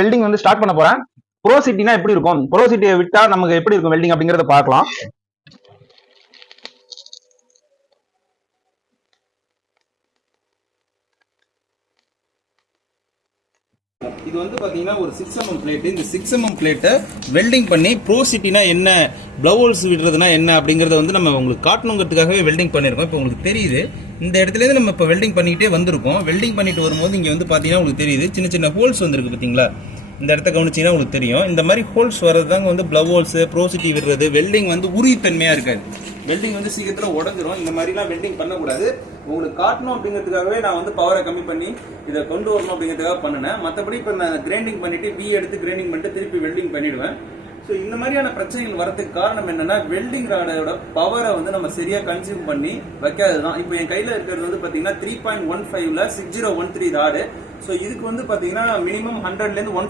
Welding வந்து start பண்ண போறேன். ப்ரோசிட்டினா எப்படி இருக்கும், ப்ரோசிட்டியை விட்டா நமக்கு எப்படி இருக்கும் வெல்டிங் அப்படிங்கறத பார்க்கலாம். இது வந்து பாத்தீங்கன்னா ஒரு 6mm பிளேட். இந்த 6mm பிளேட்டை வெல்டிங் பண்ணி ப்ரோசிட்டினா என்ன, ப்ளவ் ஹோல்ஸ் விடுறதுனா என்ன அப்படிங்கறத வந்து நம்ம உங்களுக்கு காட்டணுங்கிறதுக்காகவே வெல்டிங் பண்ணிருக்கோம். இப்போ உங்களுக்கு தெரியுது, இந்த இடத்துல இருந்து நம்ம இப்போ வெல்டிங் பண்ணிட்டே வந்திருக்கோம். வெல்டிங் பண்ணிட்டு வரும்போது இங்க வந்து பாத்தீங்கன்னா உங்களுக்கு தெரியுது சின்ன சின்ன ஹோல்ஸ் வந்திருக்கு பாத்தீங்களா. இந்த இடத்த கவனிச்சீங்கன்னா உங்களுக்கு தெரியும். இந்த மாதிரி ஹோல்ஸ் வர்றதுதாங்க வந்து ப்ளவ் ஹோல்ஸ், ப்ரோசிட்டி விடுறது. வெல்டிங் வந்து உறுதித்தன்மையா இருக்காது, வெல்டிங் வந்து சீக்கிரத்துல உடஞ்சிரும். இந்த மாதிரிலாம் வெல்டிங் பண்ணக்கூடாது. உங்களுக்கு காட்டணும் அப்படிங்கிறதுக்காகவே நான் வந்து பவரை கம்மி பண்ணி இதை கொண்டு வரணும் அப்படிங்கிறதுக்காக பண்ணினேன். மற்றபடி இப்போ நான் கிரைண்டிங் பண்ணிட்டு எடுத்து கிரைண்டிங் பண்ணிட்டு திருப்பி வெல்டிங் பண்ணிடுவேன். ஸோ இந்த மாதிரியான பிரச்சனைகள் வரதுக்கு காரணம் என்னன்னா, வெல்டிங் ராடோட பவரை வந்து நம்ம சரியா கன்சியூம் பண்ணி வைக்காததுதான். இப்போ என் கையில இருக்கிறது வந்து பாத்தீங்கன்னா 3.15ல 6013 ராடு. ஸோ இதுக்கு வந்து பாத்தீங்கன்னா மினிமம் 100ல இருந்து 1